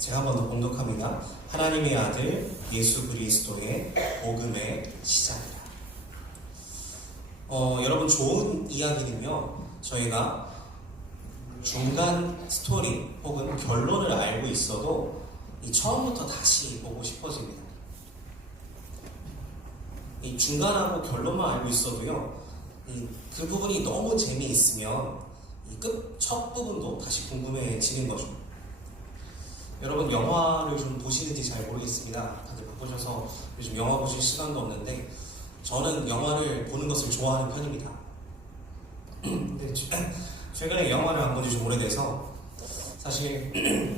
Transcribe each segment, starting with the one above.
제가 한 번 더 봉독합니다. 하나님의 아들 예수 그리스도의 복음의 시작이라. 여러분, 좋은 이야기는요, 저희가 중간 스토리 혹은 결론을 알고 있어도 이 처음부터 다시 보고 싶어집니다. 이 중간하고 결론만 알고 있어도요, 그 부분이 너무 재미있으면 이 첫 부분도 다시 궁금해지는 거죠. 여러분, 영화를 좀 보시는지 잘 모르겠습니다. 다들 바쁘셔서 요즘 영화 보실 시간도 없는데 저는 영화를 보는 것을 좋아하는 편입니다. 근데 최근에 영화를 안 본 지 좀 오래돼서 사실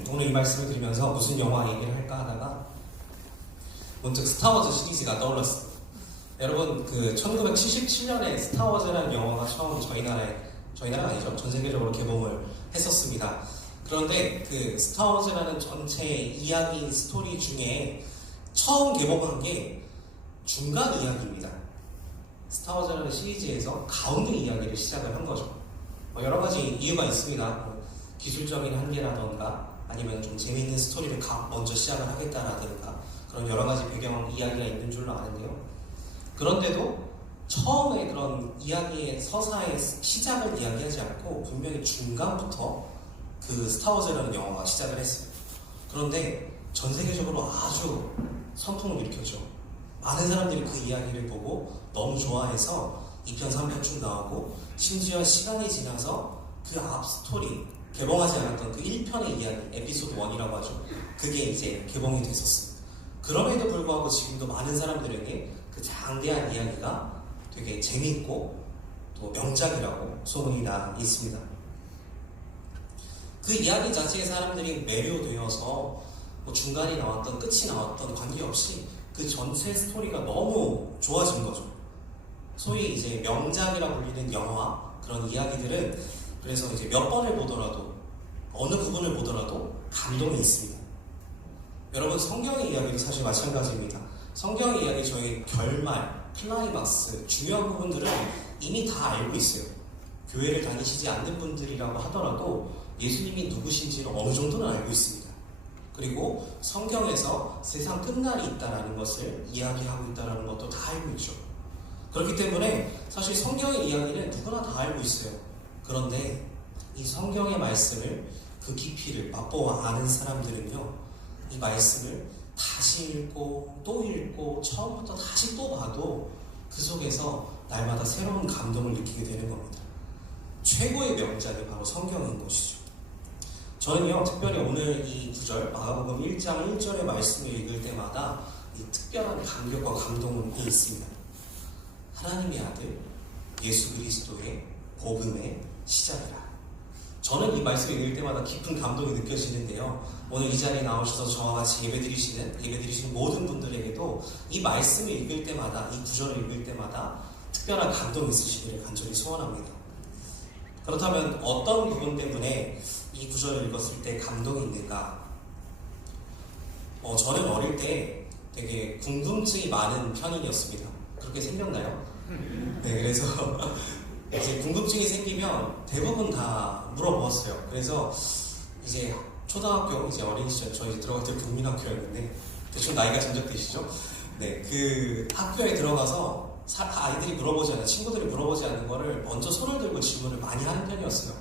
오늘 이 말씀을 드리면서 무슨 영화 얘기를 할까 하다가 문득 스타워즈 시리즈가 떠올랐어요. 여러분, 그 1977년에 스타워즈라는 영화가 처음 저희 나라 아니죠, 전 세계적으로 개봉을 했었습니다. 그런데 그 스타워즈라는 전체 이야기 스토리 중에 처음 개봉한 게 중간 이야기입니다. 스타워즈라는 시리즈에서 가운데 이야기를 시작을 한 거죠. 여러 가지 이유가 있습니다. 기술적인 한계라던가 아니면 좀 재미있는 스토리를 먼저 시작을 하겠다라든가 그런 여러 가지 배경 이야기가 있는 줄로 아는데요. 그런데도 처음에 그런 이야기의 서사의 시작을 이야기하지 않고 분명히 중간부터 그 스타워즈라는 영화가 시작을 했어요. 그런데 전 세계적으로 아주 선풍을 일으켰죠. 많은 사람들이 그 이야기를 보고 너무 좋아해서 2편, 3편 쭉 나오고 심지어 시간이 지나서 그 앞 스토리, 개봉하지 않았던 그 1편의 이야기, 에피소드 1이라고 하죠. 그게 이제 개봉이 됐었습니다. 그럼에도 불구하고 지금도 많은 사람들에게 그 장대한 이야기가 되게 재미있고 또 명작이라고 소문이 나 있습니다. 그 이야기 자체에 사람들이 매료되어서 중간이 나왔던 끝이 나왔던 관계없이 그 전체 스토리가 너무 좋아진 거죠. 소위 이제 명작이라 불리는 영화, 그런 이야기들은 그래서 이제 몇 번을 보더라도 어느 부분을 보더라도 감동이 있습니다. 여러분, 성경의 이야기도 사실 마찬가지입니다. 성경의 이야기 저희 결말, 클라이막스, 중요한 부분들은 이미 다 알고 있어요. 교회를 다니시지 않는 분들이라고 하더라도 예수님이 누구신지를 어느 정도는 알고 있습니다. 그리고 성경에서 세상 끝날이 있다는 것을 이야기하고 있다는 것도 다 알고 있죠. 그렇기 때문에 사실 성경의 이야기는 누구나 다 알고 있어요. 그런데 이 성경의 말씀을, 그 깊이를 맛보아 아는 사람들은요, 이 말씀을 다시 읽고 또 읽고 처음부터 다시 또 봐도 그 속에서 날마다 새로운 감동을 느끼게 되는 겁니다. 최고의 명작이 바로 성경인 것이죠. 저는요, 특별히 오늘 이 구절, 마가복음 1장 1절의 말씀을 읽을 때마다 이 특별한 감격과 감동이 있습니다. 하나님의 아들 예수 그리스도의 복음의 시작이라. 저는 이 말씀을 읽을 때마다 깊은 감동이 느껴지는데요. 오늘 이 자리에 나오셔서 저와 같이 예배드리시는 모든 분들에게도 이 말씀을 읽을 때마다, 이 구절을 읽을 때마다 특별한 감동이 있으시기를 간절히 소원합니다. 그렇다면 어떤 부분 때문에 이 구절을 읽었을 때 감동이 있는가? 저는 어릴 때 되게 궁금증이 많은 편인이었습니다. 그렇게 생겼나요? 네, 그래서 이제 궁금증이 생기면 대부분 다 물어보았어요. 그래서 이제 초등학교, 이제 어린 시절, 저희 들어갈 때 국민학교였는데 대충 나이가 짐작되시죠? 네, 그 학교에 들어가서 아이들이 물어보지 않은, 친구들이 물어보지 않는 거를 먼저 손을 들고 질문을 많이 하는 편이었어요.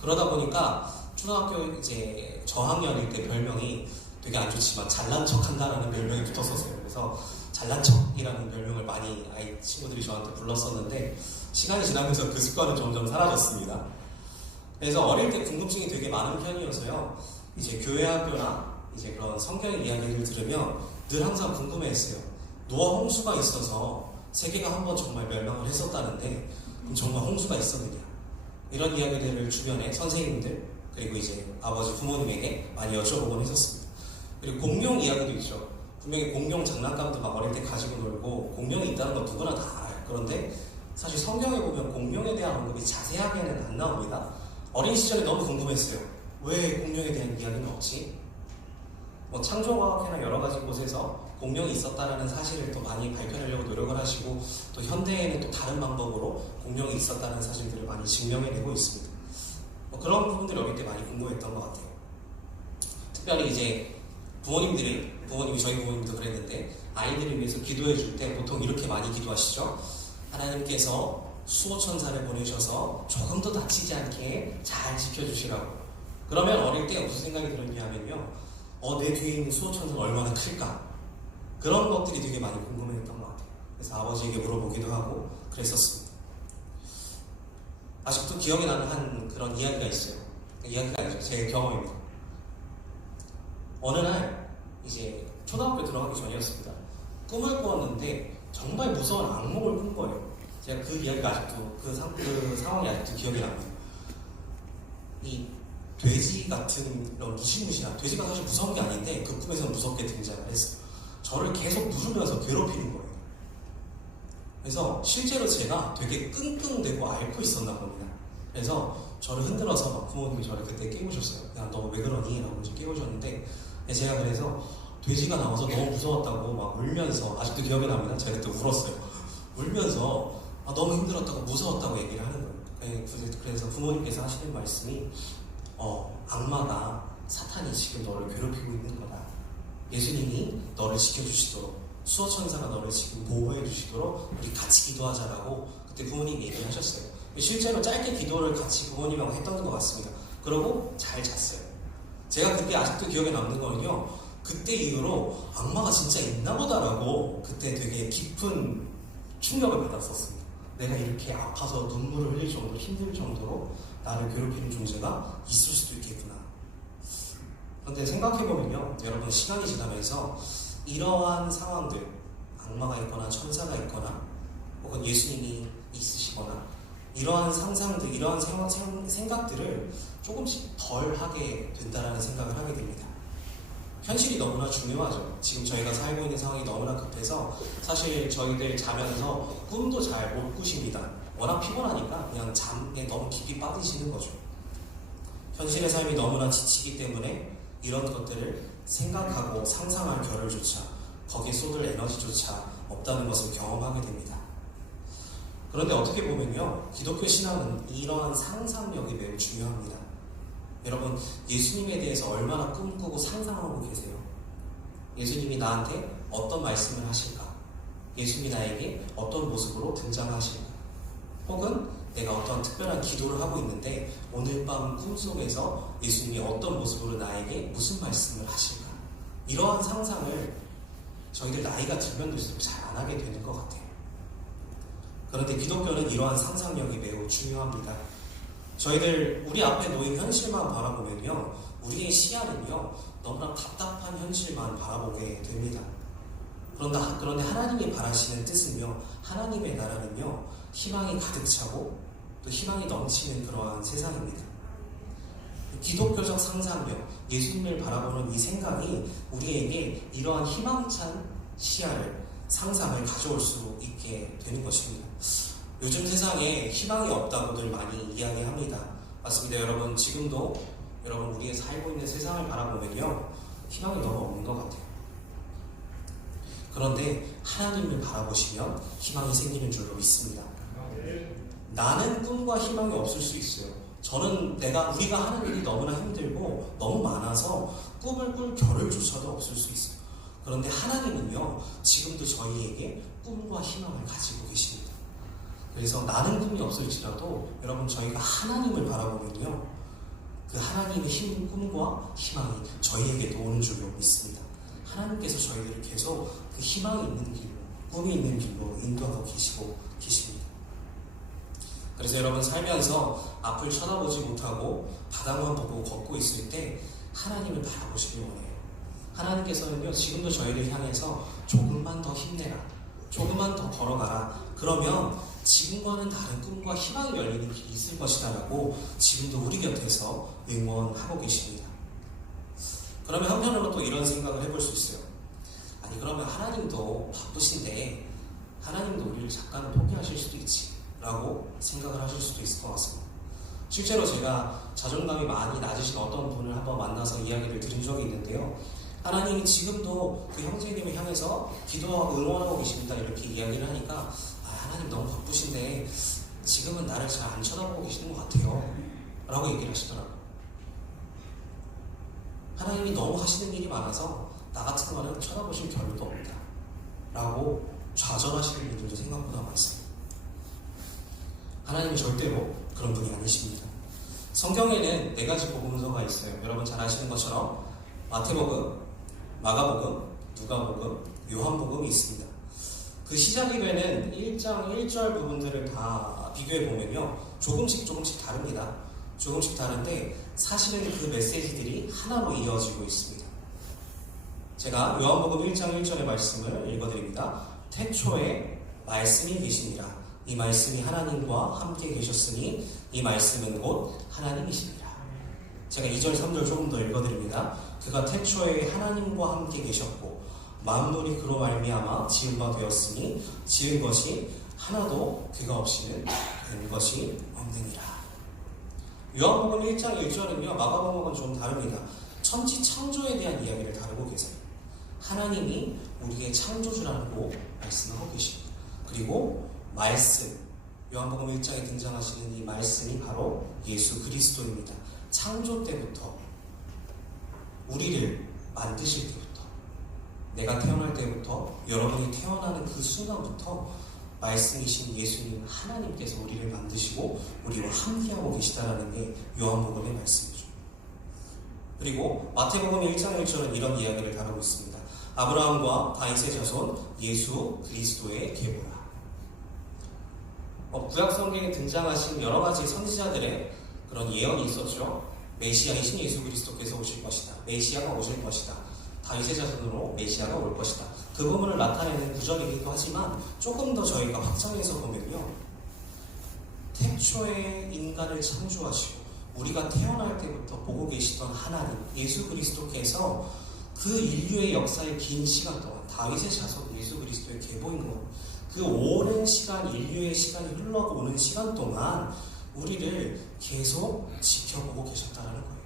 그러다 보니까 초등학교 이제 저학년일 때 별명이 되게 안 좋지만 잘난 척 한다라는 별명이 붙었었어요. 그래서 잘난 척이라는 별명을 많이 친구들이 저한테 불렀었는데 시간이 지나면서 그 습관은 점점 사라졌습니다. 그래서 어릴 때 궁금증이 되게 많은 편이어서요, 이제 교회 학교나 이제 그런 성경 이야기를 들으면 늘 항상 궁금해했어요. 노아 홍수가 있어서 세계가 한번 정말 멸망을 했었다는데 그럼 정말 홍수가 있었느냐, 이런 이야기들을 주변에 선생님들 그리고 이제 아버지 부모님에게 많이 여쭤보곤 했었습니다. 그리고 공룡 이야기도 있죠. 분명히 공룡 장난감도 막 어릴 때 가지고 놀고 공룡이 있다는 건 누구나 다 알아요. 그런데 사실 성경에 보면 공룡에 대한 언급이 자세하게는 안 나옵니다. 어린 시절에 너무 궁금했어요. 왜 공룡에 대한 이야기는 없지? 창조과학회나 여러 가지 곳에서 공룡이 있었다는 사실을 또 많이 밝혀내려고 노력을 하시고 또 현대에는 또 다른 방법으로 공룡이 있었다는 사실들을 많이 증명해내고 있습니다. 그런 부분들이 어릴 때 많이 궁금했던 것 같아요. 특별히 이제 부모님이 저희 부모님도 그랬는데 아이들을 위해서 기도해 줄 때 보통 이렇게 많이 기도하시죠. 하나님께서 수호천사를 보내셔서 조금도 다치지 않게 잘 지켜주시라고. 그러면 어릴 때 무슨 생각이 들었냐면요, 내 뒤에 있는 수호천사는 얼마나 클까? 그런 것들이 되게 많이 궁금했던 것 같아요. 그래서 아버지에게 물어보기도 하고 그랬었습니다. 아직도 기억이 나는 한 그런 이야기가 있어요. 이야기가 아니죠, 제 경험입니다. 어느 날 이제 초등학교 들어가기 전이었습니다. 꿈을 꾸었는데 정말 무서운 악몽을 꾼 거예요. 제가 그 이야기가 아직도 그 상황이 아직도 기억이 납니다. 이 돼지 같은 이런 무시무시한, 돼지가 사실 무서운 게 아닌데 그 꿈에서는 무섭게 등장을 했어요. 저를 계속 누르면서 괴롭히는 거예요. 그래서 실제로 제가 되게 끙끙대고 앓고 있었나 봅니다. 그래서 저를 흔들어서 막 부모님이 저를 그때 깨우셨어요. 야, 너 왜 그러니? 라고 이제 깨우셨는데, 제가 그래서 돼지가 나와서 너무 무서웠다고 막 울면서, 아직도 기억이 납니다. 제가 그때 울었어요. 울면서 너무 힘들었다고 무서웠다고 얘기를 하는 거예요. 그래서 부모님께서 하시는 말씀이 악마가, 사탄이 지금 너를 괴롭히고 있는 거다. 예수님이 너를 지켜주시도록, 수호천사가 너를 지금 보호해 주시도록 우리 같이 기도하자라고 그때 부모님이 얘기를 하셨어요. 실제로 짧게 기도를 같이 부모님하고 했던 것 같습니다. 그러고 잘 잤어요. 제가 그때 아직도 기억에 남는 거는요, 그때 이후로 악마가 진짜 있나 보다라고 그때 되게 깊은 충격을 받았었습니다. 내가 이렇게 아파서 눈물을 흘릴 정도로 힘들 정도로 나를 괴롭히는 존재가 있을 수도 있겠구나. 그런데 생각해보면요, 여러분, 시간이 지나면서 이러한 상황들, 악마가 있거나 천사가 있거나 혹은 예수님이 있으시거나 이러한 상상들, 이러한 생각들을 조금씩 덜 하게 된다라는 생각을 하게 됩니다. 현실이 너무나 중요하죠. 지금 저희가 살고 있는 상황이 너무나 급해서 사실 저희들 자면서 꿈도 잘 못 꾸십니다. 워낙 피곤하니까 그냥 잠에 너무 깊이 빠지시는 거죠. 현실의 삶이 너무나 지치기 때문에 이런 것들을 생각하고 상상할 겨를조차, 거기에 쏟을 에너지조차 없다는 것을 경험하게 됩니다. 그런데 어떻게 보면요, 기독교 신앙은 이러한 상상력이 매우 중요합니다. 여러분, 예수님에 대해서 얼마나 꿈꾸고 상상하고 계세요? 예수님이 나한테 어떤 말씀을 하실까? 예수님이 나에게 어떤 모습으로 등장하실까? 혹은 내가 어떤 특별한 기도를 하고 있는데 오늘 밤 꿈속에서 예수님이 어떤 모습으로 나에게 무슨 말씀을 하실까? 이러한 상상을 저희들 나이가 들면 들수록 잘 안 하게 되는 것 같아요. 그런데 기독교는 이러한 상상력이 매우 중요합니다. 저희들 우리 앞에 놓인 현실만 바라보면요, 우리의 시야는요, 너무나 답답한 현실만 바라보게 됩니다. 그런데 하나님이 바라시는 뜻은요, 하나님의 나라는요, 희망이 가득 차고 또 희망이 넘치는 그러한 세상입니다. 기독교적 상상력, 예수님을 바라보는 이 생각이 우리에게 이러한 희망찬 시야를, 상상을 가져올 수 있게 되는 것입니다. 요즘 세상에 희망이 없다고들 많이 이야기합니다. 맞습니다. 여러분, 지금도 여러분 우리가 살고 있는 세상을 바라보면요, 희망이 너무 없는 것 같아요. 그런데 하나님을 바라보시면 희망이 생기는 줄로 믿습니다. 나는 꿈과 희망이 없을 수 있어요. 우리가 하는 일이 너무나 힘들고 너무 많아서 꿈을 꿀 겨를조차도 없을 수 있어요. 그런데 하나님은요, 지금도 저희에게 꿈과 희망을 가지고 계십니다. 그래서 나는 꿈이 없을지라도 여러분, 저희가 하나님을 바라보면요, 그 하나님의 꿈과 희망이 저희에게도 오는 줄로 믿습니다. 하나님께서 저희들을 계속 그 희망이 있는 길로, 꿈이 있는 길로 인도하고 계십니다. 그래서 여러분, 살면서 앞을 쳐다보지 못하고 바닥만 보고 걷고 있을 때 하나님을 바라보시길 원해요. 하나님께서는요, 지금도 저희를 향해서 조금만 더 힘내라, 조금만 더 걸어가라, 그러면 지금과는 다른 꿈과 희망이 열리는 길이 있을 것이다 라고 지금도 우리 곁에서 응원하고 계십니다. 그러면 한편으로 또 이런 생각을 해볼 수 있어요. 아니, 그러면 하나님도 바쁘신데 하나님도 우리를 잠깐 포기하실 수도 있지 라고 생각을 하실 수도 있을 것 같습니다. 실제로 제가 자존감이 많이 낮으신 어떤 분을 한번 만나서 이야기를 들은 적이 있는데요, 하나님이 지금도 그 형제님을 향해서 기도하고 응원하고 계십니다 이렇게 이야기를 하니까, 하나님 너무 바쁘신데 지금은 나를 잘 안 쳐다보고 계시는 것 같아요 라고 얘기를 하시더라고요. 하나님이 너무 하시는 일이 많아서 나 같은 거는 쳐다보실 겨를도 없다 라고 좌절하시는 분들도 생각보다 많습니다. 하나님은 절대로 그런 분이 아니십니다. 성경에는 4가지 복음서가 있어요. 여러분 잘 아시는 것처럼 마태복음, 마가복음, 누가복음, 요한복음이 있습니다. 그 시작이 되는 1장 1절 부분들을 다 비교해 보면요, 조금씩 다릅니다. 조금씩 다른데 사실은 그 메시지들이 하나로 이어지고 있습니다. 제가 요한복음 1장 1절의 말씀을 읽어드립니다. 태초에 말씀이 계시니라. 이 말씀이 하나님과 함께 계셨으니 이 말씀은 곧 하나님이시니라. 제가 2절 3절 조금 더 읽어드립니다. 그가 태초에 하나님과 함께 계셨고 만물이 그로 말미암아 지은 바 되었으니 지은 것이 하나도 그가 없이는 된 것이 없느니라. 요한복음 1장 1절은요 마가복음은 좀 다릅니다. 천지 창조에 대한 이야기를 다루고 계세요. 하나님이 우리의 창조주라고 말씀하고 계십니다. 그리고 말씀, 요한복음 1장에 등장하시는 이 말씀이 바로 예수 그리스도입니다. 창조 때부터, 우리를 만드실 때부터, 내가 태어날 때부터, 여러분이 태어나는 그 순간부터 말씀이신 예수님 하나님께서 우리를 만드시고 우리와 함께하고 계시다라는 게 요한복음의 말씀이죠. 그리고 마태복음 1장 1절은 이런 이야기를 다루고 있습니다. 아브라함과 다윗의 자손 예수 그리스도의 계보라. 구약 성경에 등장하신 여러 가지 선지자들의 그런 예언이 있었죠. 메시아이신 예수 그리스도께서 오실 것이다. 메시아가 오실 것이다. 다윗의 자손으로 메시아가 올 것이다. 그 부분을 나타내는 구절이기도 하지만 조금 더 저희가 확장해서 보면요, 태초에 인간을 창조하시고 우리가 태어날 때부터 보고 계시던 하나님 예수 그리스도께서 그 인류의 역사의 긴 시간 동안 다윗의 자손 예수 그리스도의 계보인 것, 그 오랜 시간, 인류의 시간이 흘러오는 시간 동안 우리를 계속 지켜보고 계셨다는 거예요.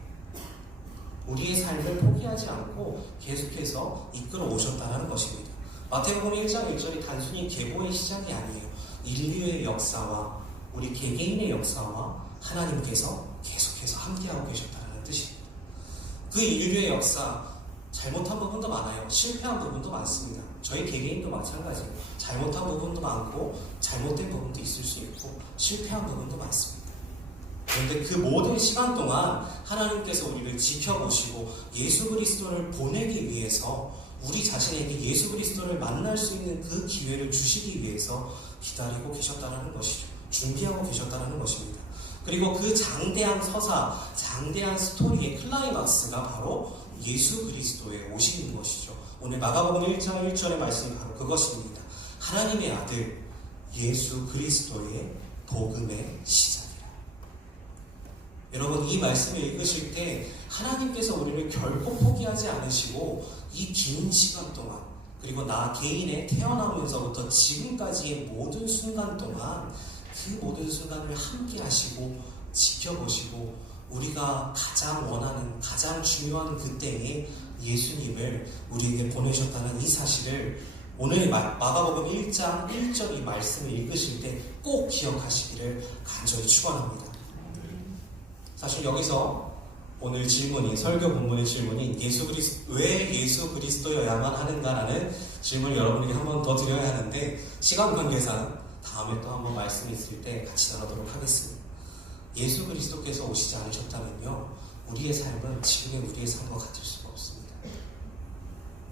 우리의 삶을 포기하지 않고 계속해서 이끌어 오셨다는 것입니다. 마태복음 1장 1절이 단순히 계보의 시작이 아니에요. 인류의 역사와 우리 개개인의 역사와 하나님께서 계속해서 함께하고 계셨다는 뜻입니다. 그 인류의 역사, 잘못한 부분도 많아요. 실패한 부분도 많습니다. 저희 개개인도 마찬가지예요. 잘못한 부분도 많고 잘못된 부분도 있을 수 있고 실패한 부분도 많습니다. 그런데 그 모든 시간 동안 하나님께서 우리를 지켜보시고 예수 그리스도를 보내기 위해서 우리 자신에게 예수 그리스도를 만날 수 있는 그 기회를 주시기 위해서 기다리고 계셨다는 것이죠. 준비하고 계셨다는 것입니다. 그리고 그 장대한 서사, 장대한 스토리의 클라이막스가 바로 예수 그리스도의 오시는 것이죠. 오늘 마가복음 1장 1절의 말씀이 바로 그것입니다. 하나님의 아들 예수 그리스도의 복음의 시작이라. 여러분, 이 말씀을 읽으실 때 하나님께서 우리를 결코 포기하지 않으시고 이 긴 시간 동안, 그리고 나 개인의 태어나면서부터 지금까지의 모든 순간 동안 그 모든 순간을 함께 하시고 지켜보시고 우리가 가장 원하는, 가장 중요한 그때에 예수님을 우리에게 보내셨다는 이 사실을 오늘 마가복음 1장 1절 이 말씀을 읽으실 때 꼭 기억하시기를 간절히 축원합니다. 사실 여기서 오늘 질문이, 설교 본문의 질문이 왜 예수 그리스도여야만 하는가라는 질문을 여러분에게 한 번 더 드려야 하는데 시간 관계상 다음에 또 한번 말씀이 있을 때 같이 나누도록 하겠습니다. 예수 그리스도께서 오시지 않으셨다면요, 우리의 삶은 지금의 우리의 삶과 같을 수가 없습니다.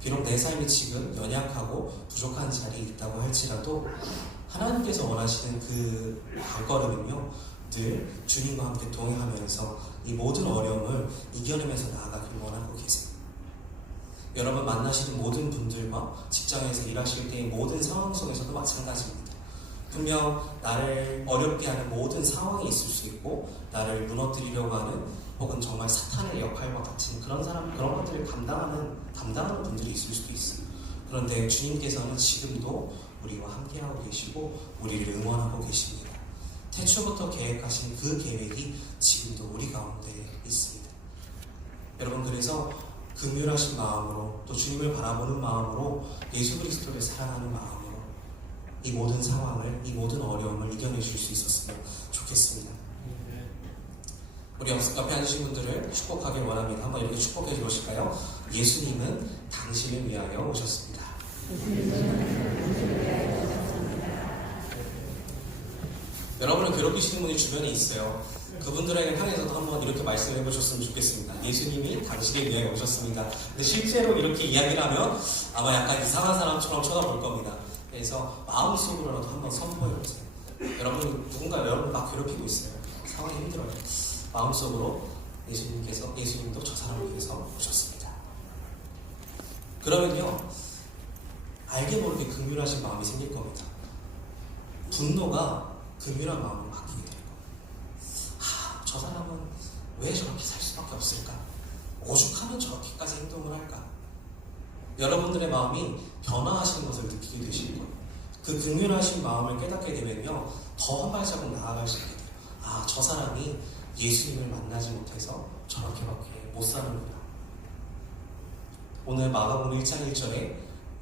비록 내 삶이 지금 연약하고 부족한 자리에 있다고 할지라도 하나님께서 원하시는 그 발걸음은요, 늘 주님과 함께 동행하면서 이 모든 어려움을 이겨내면서 나아가길 원하고 계세요. 여러분 만나시는 모든 분들과 직장에서 일하실 때의 모든 상황 속에서도 마찬가지입니다. 분명 나를 어렵게 하는 모든 상황이 있을 수 있고 나를 무너뜨리려고 하는 혹은 정말 사탄의 역할과 같은 그런 것들을 담당하는 분들이 있을 수도 있어요. 그런데 주님께서는 지금도 우리와 함께하고 계시고 우리를 응원하고 계십니다. 태초부터 계획하신 그 계획이 지금도 우리 가운데 있습니다. 여러분, 그래서 긍휼하신 마음으로 또 주님을 바라보는 마음으로 예수 그리스도를 사랑하는 마음으로 이 모든 상황을, 이 모든 어려움을 이겨내실 수 있었으면 좋겠습니다. 우리 옆에 앉으신 분들을 축복하길 원합니다. 한번 이렇게 축복해 주실까요? 예수님은 당신을 위하여 오셨습니다. 여러분을 괴롭히시는 분이 주변에 있어요. 그분들에게 향해서도 한번 이렇게 말씀해 보셨으면 좋겠습니다. 예수님이 당신을 위하여 오셨습니다. 근데 실제로 이렇게 이야기를 하면 아마 약간 이상한 사람처럼 쳐다볼 겁니다. 그래서 마음속으로라도 한번 선포해 보세요. 누군가 여러분 막 괴롭히고 있어요. 상황이 힘들어요. 마음속으로 예수님도 저 사람을 위해서 오셨습니다. 그러면요, 알게 모르게 긍휼하신 마음이 생길 겁니다. 분노가 긍휼한 마음으로 바뀌게 될 거예요. 저 사람은 왜 저렇게 살 수밖에 없을까? 오죽하면 저렇게까지 행동을 할까? 여러분들의 마음이 변화하시는 것을 느끼게 되실 거예요. 그 긍휼하신 마음을 깨닫게 되면요, 더 한 발자국 나아갈 수 있게 돼요. 저 사람이 예수님을 만나지 못해서 저렇게밖에 못 사는구나. 오늘 마가복음 1장 1절에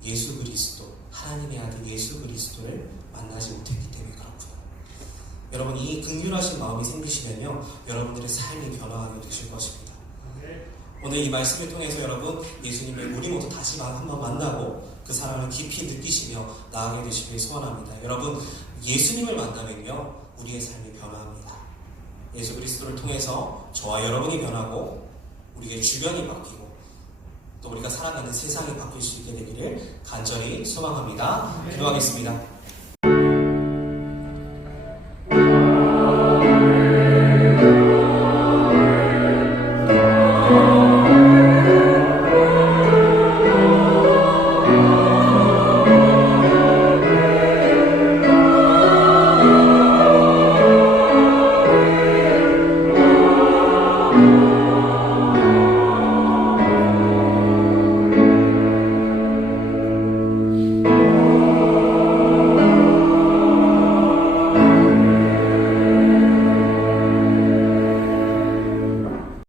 예수 그리스도, 하나님의 아들 예수 그리스도를 만나지 못했기 때문에 그렇구나. 여러분, 이 긍휼하신 마음이 생기시면요, 여러분들의 삶이 변화하게 되실 것입니다. 오늘 이 말씀을 통해서 여러분, 예수님을 우리 모두 다시 한번 만나고 그 사랑을 깊이 느끼시며 나아가게 되시길 소원합니다. 여러분, 예수님을 만나면요, 우리의 삶이 변화합니다. 예수 그리스도를 통해서 저와 여러분이 변하고 우리의 주변이 바뀌고 또 우리가 살아가는 세상이 바뀔 수 있게 되기를 간절히 소망합니다. 기도하겠습니다.